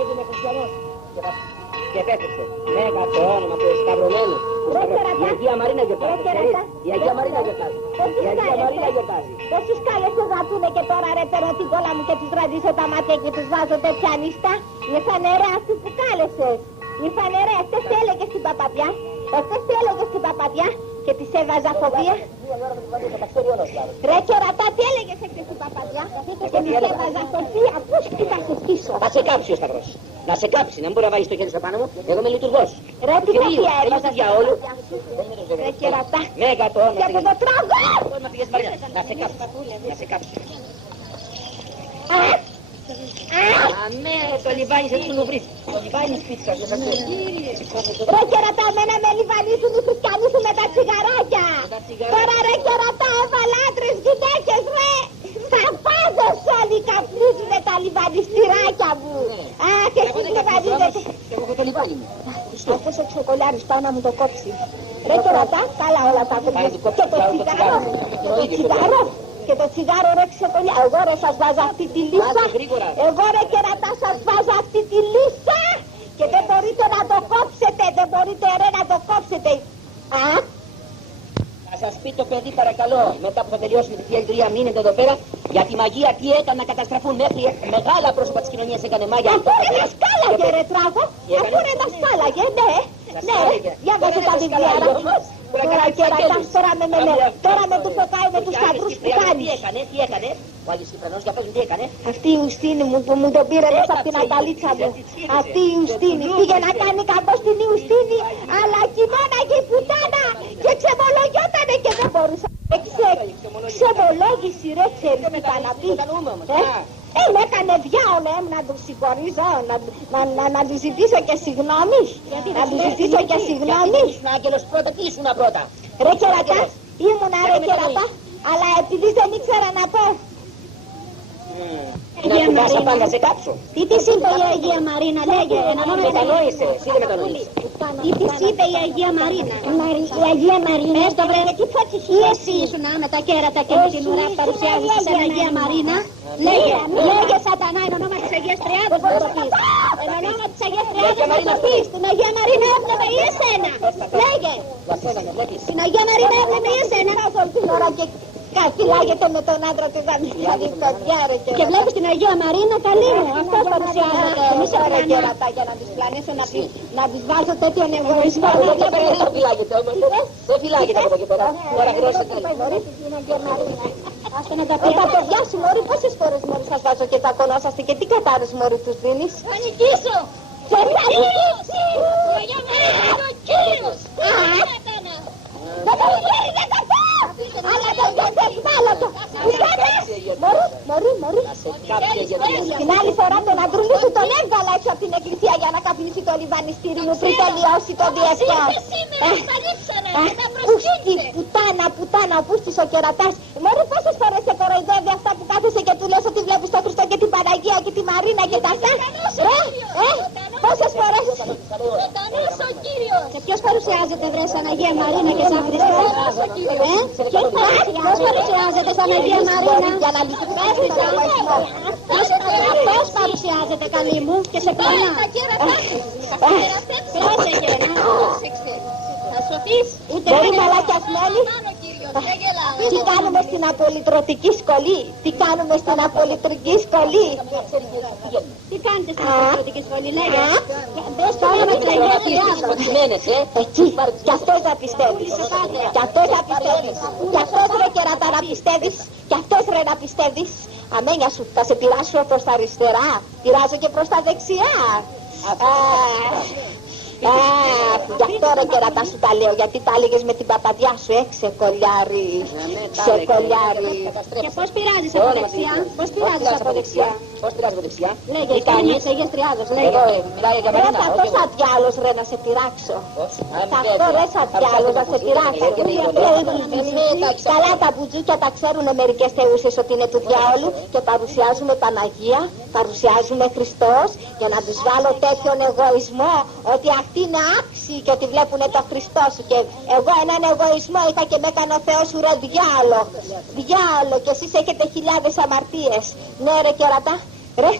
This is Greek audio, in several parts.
Έγινε χριστιανός και πέθεσε. Μέγα το όνομα του εσκαβρωμένου. Η Αγία Μαρίνα γιορτάζει. Η Αγία Μαρίνα γιορτάζει. Η Αγία Μαρίνα γιορτάζει. Πόσους κάλες τους γατούνε και τώρα ρε παίρνω την κόλλα μου και τους ραντίσω τα μάτια και τους βάζω τέτοια νύστα. Ήρθανε ρε αυτούς που κάλεσες. Ήρθανε ρε, αυτές τι έλεγες στην παπαδιά. Αυτές τι έλεγες στην παπαδιά και της έβαζα φοβία. Ρε κερατά, τι έλεγες έκθεση στην παπαδιά και της έβαζα φοβία. Πώς τι θα σε στήσω. Θα σε κάψει ο Σταυρός. Να σε κάψει, να μην μπορεί να βάζει το χέρι σου πάνω μου. Εγώ είμαι λειτουργός. Ρε τι φοβία έβαζα διαόλου. Ρε κερατά. Μέγα το όνομα. Και από το τράγω. Να σε κάψει. Να σε κάψει. Αμέ, το λιβάνι σε του βρεις. Το λιβάνι σπίτι σας. Ρε κερατά, μένα με λιβανίζουν οι χριστιανοί σου με τα τσιγαράκια. Τώρα ρε κερατά, έβαλα άντρες γυναίκες ρε. Θα πάζω όλοι καπνίζουνε τα λιβανιστηράκια μου. Αχ, εσείς λιβανίζετε. Και εγώ το λιβάνι μου. Αυτός ο ξεκολιάρης πάω να μου το κόψει. Ρε κερατά, καλά όλα τα κόψει. Και το τσιγάρο. Το τσιγάρο. Και το τσιγάρο ρε ξεκολιά. Εγώ ρε σας βάζω αυτή τη λίστα. Εγώ ρε κερατά σας βάζω αυτή τη λίστα. Και δεν μπορείτε να το κόψετε. Δεν μπορείτε ρε να το κόψετε. Α. Θα σας πει το παιδί παρακαλώ, μετά που θα τελειώσουμε τη διαλυτρία, μείνετε εδώ πέρα, για τη μαγεία τι έκανε να καταστραφούν μέχρι μεγάλα πρόσωπα της κοινωνίας έκανε μάγια. Αφού ρε μας κάλαγε ρε τράγο. Αφού ρε μας κάλαγε, ναι. Ναι, διάβασε τα βιβλία. Τώρα κερατά, τώρα με τους φωκάει με τους σταυρούς που κάνεις. Τι έκανε, ο Αλυσιφρανός για πες μου τι έκανε. Αυτή η Ιουστίνη μου που μου τον πήρε μέσα από την Αταλίτσα μου. Αυτή η Ιουστίνη πήγε να κάνει κακό στην Ιουστίνη, αλλά κοινώναγε η πουτάνα και ξεμολογιότανε και δεν μπορούσα. Ξεμολόγηση ρε, ξέρεις τι θα να πει. Με έκανε διάολο, να του συγχωρήσω, να του ζητήσω και συγγνώμη. Να του ζητήσω και συγγνώμη. Ήσουν άγγελος πρώτα, τι ήσουν πρώτα. Ρε κερατά, ήμουνα ρε κερατά, αλλά επειδή δεν ήξερα να πω. Να κουμπάσα πάντα σε κάψω. Τι της είπε η Αγία Μαρίνα, λέγε, μετανόησε, εσύ δεν μετανοείς. Τι της είπε η Αγία Μαρίνα. Η Αγία Μαρίνα. Πες το βρε, τι φάτσιχη εσύ ήσουν με τα κέρατα και με την ουρά παρουσιάζεις σε Αγία Μαρίνα. Λέγε σατανά, εν ονόμα της Αγίας Τριάδος να το πεις. Εν ονόμα της Αγίας Τριάδος να το πεις. Την Αγία Μαρίνα έβλεπε ή εσένα. Λέγε. Την Αγία Μαρίνα έβλεπε ή εσένα. Την ώρα και καφυλάγεται με τον άντρα του Δανδυάδη Κοντιάρε. Και βλέπεις την Αγία Μαρίνα, καλή μου. Αυτός παρουσιάζεται. Μη σε κρατιέρατα για να τους πλανήσω, να τους βάζω τέτοιον εγωισμό. Δεν φυλάγεται όμως. Δεν φυλάγεται από εδώ και πέρα. Τώρα χρειάζεται. Τα παιδιά σου μωρί, πόσες φορές μωρί σας βάζω και τα κονόσαστε και τι κατάρες μωρί τους δίνεις. Θα νικήσω! Και θα νικήσει! Για μένα είναι ο κύριος! Δεν το βγαίνει, δεν το πω! Αλλά δεν βγάλω το! Μωρί. Την άλλη φορά τον αντρούλη του τον έβγαλα έξω από την εκκλησία για να καπνίσει το λιβανιστήρι μου πριν τελειώσει το διευτό. Πούστη, πουτάνα, ο Πούστης ο κερατάς. Μωρή πόσες φορές σε κοροϊδεύει αυτά που κάθεσαι και του λες ότι βλέπεις τον Χριστό και την Παναγία και τη Μαρίνα και τα αυτά. Πόσες φορές. Και ποιος παρουσιάζεται βρε σαν Αγία Μαρίνα και σαν Χριστό. Ποιος παρουσιάζεται σαν Αγία Μαρίνα. Για να λυθρέψει το εγωισμό. Αυτός παρουσιάζεται καλή μου και σε πονά. Πρόσεχε να πρόσεξε. Θα σωθείς. Μπορεί μαλακιασμένη. Τι κάνουμε στην απολυτρωτική σχολή. Τι κάνουμε στην απολυτρωτική σχολή. Τι κάνετε στην απολυτρωτική σχολή, λέγε. Μπες το όνομα της Αγίας Τριάδος. Εκεί, κι αυτός θα πιστεύεις. Κι αυτός θα πιστεύεις. Κι αυτός ρε κερατά να πιστεύεις. Κι αυτός ρε να πιστεύεις. Αμένια σου, θα σε πειράσω προς τα αριστερά. Πειράζω και προς τα δεξιά. Γι' αυτό ρε κερατά σου τα λέω, γιατί τα έλεγες με την παπαδιά σου, ξεκολιάρι. Και πώς πειράζεις από δεξιά, πώς πειράζεις από δεξιά. Λέγε, κάνεις της Αγίας Τριάδος, λέγε. Ρε θα αυτό σαν διάλος ρε να σε πειράξω. Θα αυτό ρε σαν διάλος να σε πειράξω. Καλά τα μπουτζούκια τα ξέρουν μερικές θεούσες ότι είναι του διάολου και παρουσιάζουμε Παναγία, παρουσιάζουμε Χριστός για να τους βάλω τέτοιον εγωισμό ότι αυτοί είναι άξιοι και ότι βλέπουνε το Χριστό σου και εγώ έναν εγωισμό είχα και με έκανε ο Θεός σου ρε διάλο και εσείς έχετε χιλιάδες αμαρτίες. Ναι ρε κερατά, ρε.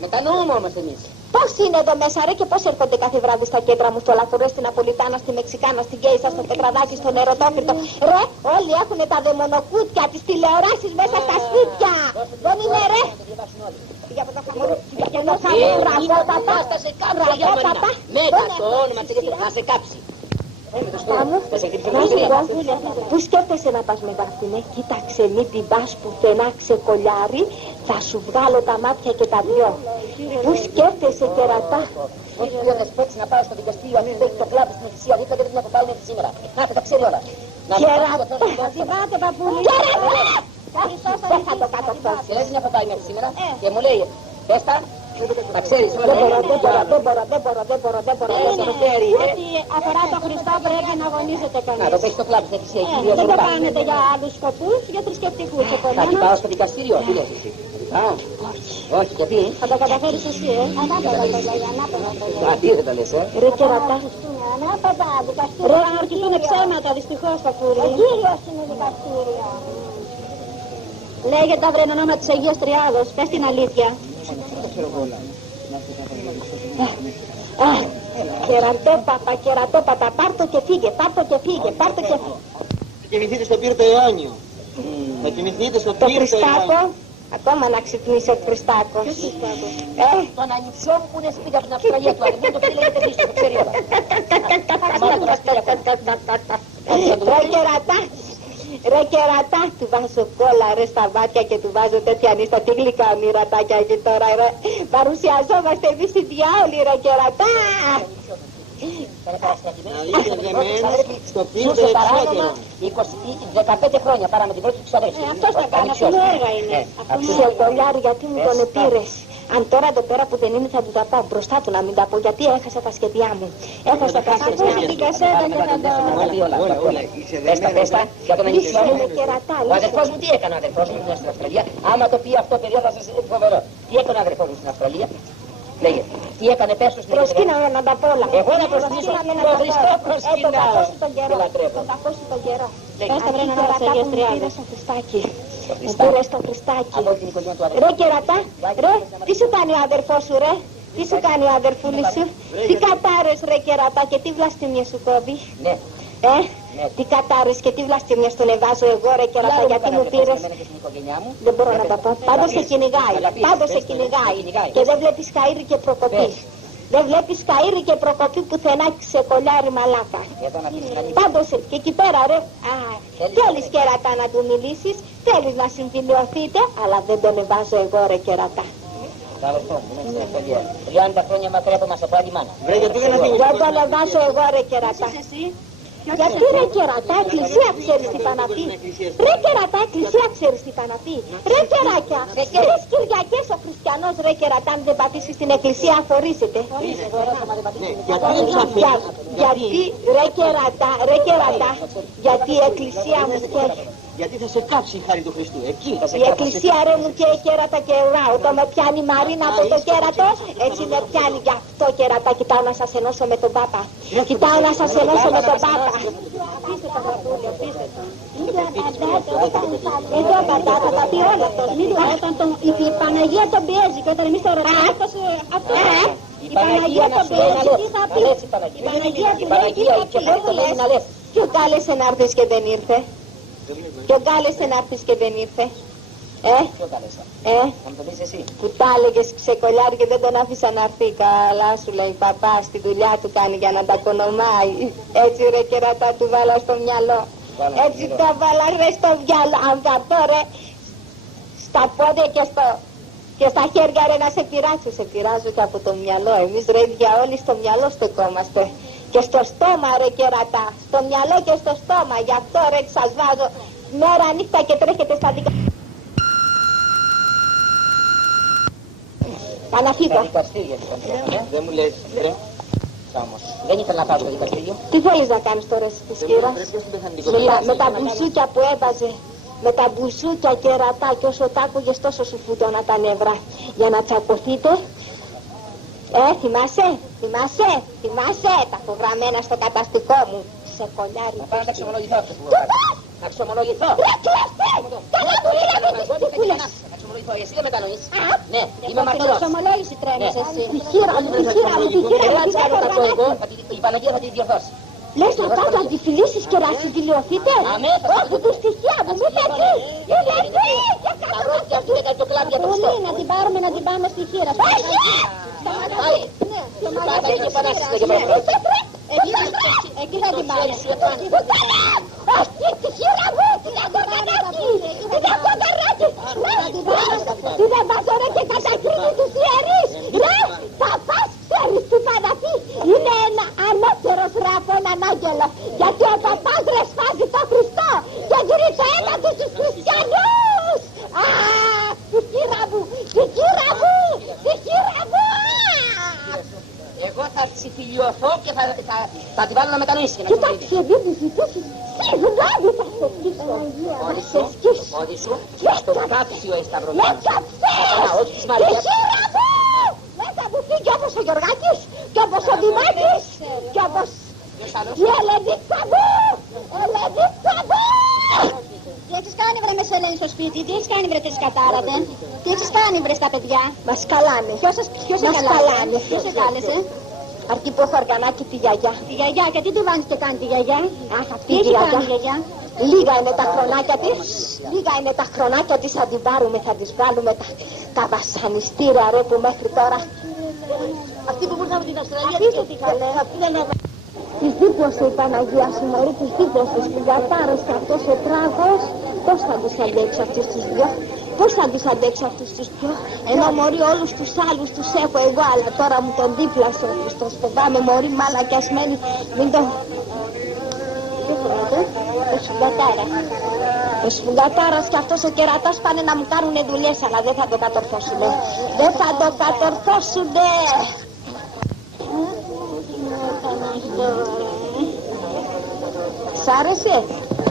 Μετανοούμε όμως εμείς. Πώς είναι εδώ μέσα ρε και πώς έρχονται κάθε βράδυ στα κέντρα μου, στο Λαθουρέ, στην Ναπολιτάνα, στη Μεξικάνα, στην Γκέισα, στο Πετραδάκι, στον Ερωτόκριτο. Ρε, όλοι έχουν τα δαιμονοκούτια, τις τηλεοράσεις μέσα στα σπίτια. Δεν είναι ρε. Για από το χαμόγελο, για το χαμόγελο, ραγότατα, ραγότατα. Μέγα το όνομα της Αγίας να σε κάψει. Πού σκέφτεσαι να πας με βαφτινέ, κοίταξε μη την πας πουθενά ξεκολιάρι, θα σου βγάλω τα μάτια και τα δυο. Πού σκέφτεσαι κερατά. Όχι πιο δεσπότσι να πάω στο δικαστήριο, αν δεν έχει το κλάδο στην εκκλησία, δίχα δεν πρέπει να το πάω μέχρι σήμερα. Να τα ξέρει όλα. Κερατά. Θυμάται παππούλη. Κερατά. Δεν θα το κάτω αυτό. Και δεν θα πάει μέχρι σήμερα και μου λέει, πες τα. Τα ξέρεις όλα. Δεν μπορώ. Ό,τι αφορά το Χριστό πρέπει να αγωνίζεται κανείς. Να το πέχει στο κλάδο στην εκκλησία. Δεν το κάνετε για άλλους σκοπούς, για θρησκευτικούς. Θα την πάω στο δικαστήριο, τι λες εσύ. Όχι, γιατί. Θα τα καταφέρεις εσύ, ανάποδα. Α, τι δεν τα λες, Ρε κερατά. Ρε να ορκιστούν ψέματα δυστυχώς τα κούρια. Ο Κύριος είναι δικαστήριο. Λέγεται αύριο όνομα της Αγίας Τριάδος, πες την αλήθεια. Κερατόπαπα, πάρ' το και φύγε. Θα κοιμηθείτε στο πύρτο αιώνιο. Θα κοιμηθείτε στο Το πύρτο Χριστάκο, αιώνιο. ακόμα να ξυπνήσει ο Χριστάκος. Τον ανιψιό μου που είναι σπίτι από την Αυστραλία του αδερφού, το ξέρετε πίσω, το ξέρει όλα. Ρε κερατά, του βάζω κόλλα ρε στα μάτια και του βάζω τέτοια νύστα, τι γλυκά ονειρατάκια εκεί τώρα ρε. Παρουσιαζόμαστε εμείς οι διάολοι ρε κερατά. Αλήθεια δεμένος στο πύρτο εξώτερο. 15 χρόνια πάραμε την πρώτη του ξαδέρφη. Αυτός θα κάνει, αυτό το έργα είναι. Σε κολλιάρι γιατί μου τον επήρες. Αν τώρα εδώ πέρα που δεν είναι θα του τα πάω μπροστά του να μην τα πω γιατί έχασα τα σχέδιά μου. Έχασα τα σχέδιά μου. Την κασέτα και θα τα... Όλα, είσαι δεμένος. Πέστα, για τον ανιψιό μου. Είσαι κερατά. Ο αδερφός μου τι έκανε ο αδερφός μου στην Αυστραλία. Άμα το πει αυτό παιδιά θα σας φοβερό. Τι έκανε ο αδερφός μου στην Αυστραλία. Λέγε, τι έκανε πέσω στην Προσκύναμε να τα πω όλα. Εγώ να προσκυνήσω τον Χριστό προσκυνάω. Τον ακούσει τον καιρό. Πες τα βρένα να τα μου πήρες στο Χριστάκι. Μου πήρες στο Χριστάκι. Ρε κερατά, ρε, τι σου κάνει ο αδερφός σου ρε. Τι σου κάνει ο αδερφούλης σου. Τι κατάρες ρε κερατά και τι βλαστημία σου κόβει. Ναι. Τι κατάρες και τι βλαστημία στον εβάζω εγώ ρε κερατά γιατί μου πήρες. Δεν μπορώ να τα πω. Πάντως σε κυνηγάει. Και δεν βλέπεις Καΐρη και Προκοπή. Δεν βλέπεις Καΐρη και Προκοπή πουθενά ξεκολλιάρι μαλάκα. Πάντως και εκεί πέρα ρε. Θέλεις κερατά να του μιλήσεις. Θέλεις να συμφιλιωθείτε. Αλλά δεν τον εβάζω εγώ ρε κερατά. 30 χρόνια μακριά από μας από άλλη μάνα. Βρε, γιατί δεν Δεν τον εβάζω εγώ ρε κερατά. Γιατί ρε κερατά, εκκλησία ξέρεις τι πάνε να πει. Ρε κερατά, εκκλησία ξέρεις τι πάνε να πει. Ρε κεράκια, 3 Κυριακές ο χριστιανός ρε κερατά αν δεν πατήσει στην εκκλησία αφορίζεται. Γιατί ρε κερατά, γιατί η εκκλησία μου καίει. Γιατί θα σε κάψει η χάρη του Χριστού. Εκεί θα σε Η κάψει. εκκλησία ρε μου καίει κέρατα και ουρά. Όταν με πιάνει η Μαρίνα από το κέρατο, έτσι με πιάνει γι' αυτό κέρατα. Κοιτάω να σας ενώσω με τον Πάπα. Κοιτάω να σας ενώσω με τον Πάπα. Αφήστε το παππούλιο, αφήστε το. Εδώ πατά, θα τα πει όλα αυτό. Η Παναγία τον πιέζει και όταν εμείς το ρωτάμε αυτό. Η Παναγία τον πιέζει, τι θα πει. Η Παναγία του λέει, τι θα πει. Ποιο κάλεσε να έρθεις και δεν ήρθε. Ποιο κάλεσε να έρθεις και δεν ήρθε. Ποιο κάλεσα. Θα μου το πεις εσύ. Που τα έλεγες ξεκολλιάρι και δεν τον άφησα να έρθει. Καλά σου λέει παπά, στη δουλειά του κάνει για να τα κονομάει. Έτσι ρε κερατά του βάλα στο μυαλό. Έτσι το βάλα ρε στο μυαλό. Αν θα πω ρε στα πόδια και στα χέρια ρε να σε πειράξω. Σε πειράζω και από το μυαλό. Εμείς ρε για όλοι στο μυαλό στεκόμαστε. Και στο στόμα ρε κερατά. Στο μυαλό και στο στόμα. Γι' αυτό ρε σας βάζω μέρα νύχτα και τρέχετε στα δικά. Παναφύγω. Δεν μου λες, ρε. Δεν ήθελα να πάω στο δικαστήριο. Τι θέλεις να κάνεις τώρα στη σκύρα. Με τα μπουσούκια που έβαζε. Με τα μπουσούκια κερατά και όσο τ' άκουγες τόσο σου φούτωνα τα νευρά. Για να τσακωθείτε. Θυμάσαι τα φοβραμμένα στο καταστικό μου. Σε κολλιάρι. Να πάω να ξεμολογηθώ αυτό που να ξεμολογηθώ. Ρε κλέφτε! Καλά το είδαμε τις τυφούλες. βοηθώ, εσύ δεν μετανοείς. Ναι, είμαι μαρτυρός. Ομολόγηση τρέμεις εσύ. Τη χείρα μου, η Παναγία θα τη διορθώσει. Λες να πάτε να τη φιλήσεις και να συντηλιωθείτε. Όχι του στοιχεία μου, μην πετύχει. Είναι εκεί. Τα ρώτια αυτή έκανε το κλάδι για το Χριστό. Να την πάρουμε να την πάμε στη χείρα. Όχι! Στο μαγαζί της χείρας. Εκεί θα την πάμε. Αυτή τη χείρα μου, την ακοκαράκι. Την ακοκαράκι. Την αμπαζωρέ και κατακρίνει τους ιερείς. Ρε, θα πας ξέρεις τι θα να πει. Είναι ένα ανώτερος ράφο, έναν άγγελο. Γιατί ο παπάς ρε σφάζει το Χριστό και γυρίζει το αίμα του στους χριστιανούς. Α, τη χείρα μου, τη χείρα μου, τη χείρα μου. Εγώ θα συμφιλιωθώ και θα την βάλω να μετανοήσει. Κοιτάξτε, μην μου ζητήσεις. Συγγνώμη θα σε σκίσω. Πόδι σου, στο κάψιο εσταυρωμένο. Με τσαψές! Τη χείρα μου! Μέσα μου φύγει όπως ο Γιωργάκης και όπως ο Δημάκης και όπως η Ελενίτσα μου! Ελενίτσα μου! Τι έχεις κάνει βρε με Σελένη στο σπίτι, τι έχεις κάνει βρε τις κατάρατε, τι έχεις κάνει βρε στα παιδιά. Μας καλάνε. Ποιος σε καλάνε. Ποιος σε κάλεσε. Αρκεί που έχω αργανάκι τη γιαγιά. Τη γιαγιά, και τι του βάνεις και κάνει τη γιαγιά. Αχ, αυτή η γιαγιά. Λίγα είναι τα χρονάκια της. Λίγα είναι τα χρονάκια της. Θα την πάρουμε, θα της βγάλουμε τα βασανιστήρια ρε που μέχρι τώρα. Αυτή που ήρθαμε από την Αυστραλία. Αφήστε τι καλέ. Της δίπλωσε η Παναγία σου μωρή, της δίπλωσε στην κατάρρες και αυτός ο τράγος. Πώς θα τους αντέξει αυτούς τους δυο. Πώς θα τους αντέξει αυτούς τους δυο. Ενώ μωρή όλους τους άλλους τους έχω εγώ, αλλά τώρα μου τον δίπλασε ο Χριστός. Φοβάμαι μωρή μαλακιασμένη. Μην το... Τι φοβάται. Το σφουγγατάρα. Ο σφουγγατάρας και αυτός ο κερατάς πάνε να μου κάνουνε δουλειές, αλλά δεν θα το κατορθώσουνε. Δεν θα το κατορθώσουνε. Σ' άρεσε.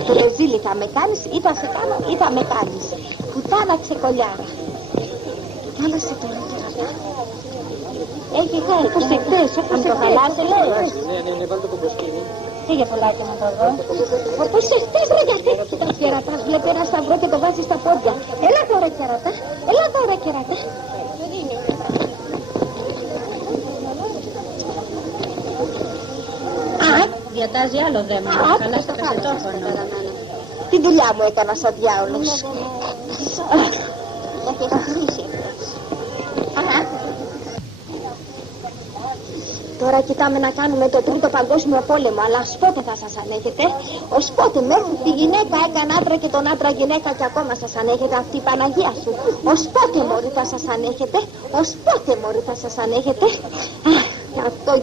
Πρεζίλη θα με κάνεις ή θα σε κάνω ή θα με κάνεις. Πουτάνα ξεκολιάρα. Κάλεσε τον κερατά. Έχει χάρη. Όπως εκτές, όπως εκτές. Αν το χαλάσε λέει. Ναι, βάλτε το κοσκίνι. Φύγε πολλάκι να το δω. Όπως εκτές ρε γιατί. Κοίτα ο κερατάς βλέπει ένα σταυρό και το βάζει στα πόδια. Έλα εδώ ρε κερατά. Έλα εδώ ρε κερατά. Διατάζει άλλο δέμα, καλά στο κασετόφωνο. Τι δουλειά μου έκανα σαν διάολος. Τώρα κοιτάμε να κάνουμε το Τρίτο Παγκόσμιο Πόλεμο, αλλά ως πότε θα σας ανέχετε. Ως πότε μέχρι τη γυναίκα έκανε άντρα και τον άντρα γυναίκα και ακόμα σας ανέχετε αυτή η Παναγία σου. Ως πότε μωρή θα σας ανέχετε. Ως πότε μωρή θα σας ανέχετε.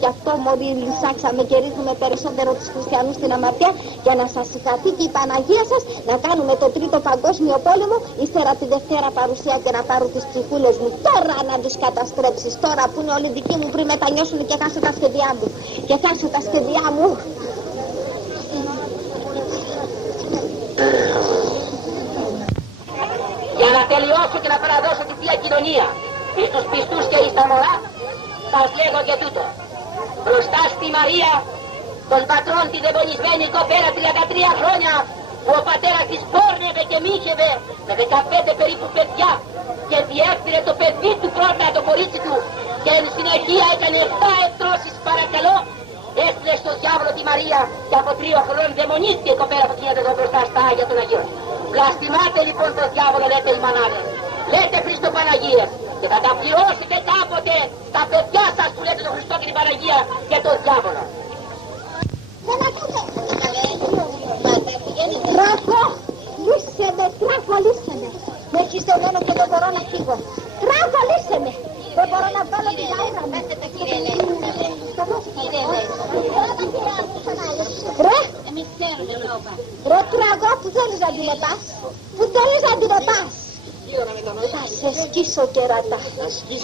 Γι' αυτό μωρή λυσάξαμε και ρίχνουμε περισσότερο τους χριστιανούς στην αμαρτία για να σας συγχαθεί και η Παναγία σας να κάνουμε το Τρίτο Παγκόσμιο Πόλεμο, ύστερα τη Δευτέρα παρουσία και να πάρουν τις ψυχούλες μου. Τώρα να τους καταστρέψεις, τώρα που είναι όλοι δικοί μου πριν μετανιώσουν και χάσω τα σχέδιά μου. Και χάσω τα σχέδιά μου. Για να τελειώσω και να παραδώσω τη Θεία Κοινωνία στους πιστούς και στα μωρά, σας λέγω και τούτο. Μπροστά στη Μαρία, των πατρών τη δαιμονισμένη κοπέρα 33 χρόνια, που ο πατέρας της πόρνευε και μίχευε με 15 περίπου παιδιά και διέφθυρε το παιδί του πρώτα, το κορίτσι του, και εν συνεχεία έκανε 7 εκτρώσεις παρακαλώ, έστειλε στο διάβολο τη Μαρία και από 3 χρόνων δαιμονίστηκε η κοπέρα που γίνεται εδώ μπροστά στα Άγια των Αγίων. Βλαστημάτε λοιπόν το διάβολο, λέτε οι μανάδες, λέτε Χριστό Παναγία, και θα τα πληρώσετε κάποτε τα παιδιά σας που λέτε τον Χριστό και την Παναγία και τον διάβολο. Τράκο, λύσε με, Τράκο, λύσε με. Με έχεις δεμένο και δεν μπορώ να φύγω. Τράκο, λύσε με. Δεν μπορώ να βάλω την άουρα μου. Ρε, ρε Τράκο, που θέλεις να την πας. Που θέλεις να την πας. Θα σε σκίσω κερατά.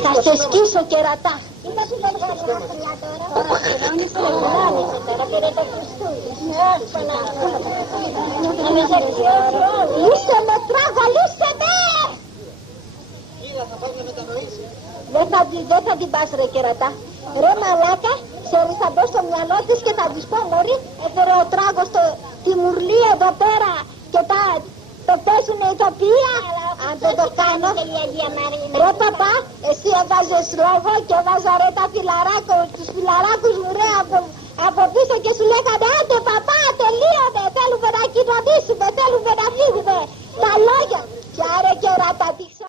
Θα σε σκίσω κερατά. Λύσε με Τράγο, λύσε με! Δεν θα την πας ρε κερατά. Ρε μαλάκα, ξέρεις θα μπω στο μυαλό της και θα της πω μωρή, έφερε ο Τράγος τη μουρλή εδώ πέρα και το πέσουνε ηθοποιία. Αν δεν το κάνω. Ρε παπά, εσύ έβαζες λόγο και έβαζα ρε τα τους φιλαράκους μου ρε από πίσω και σου λέγανε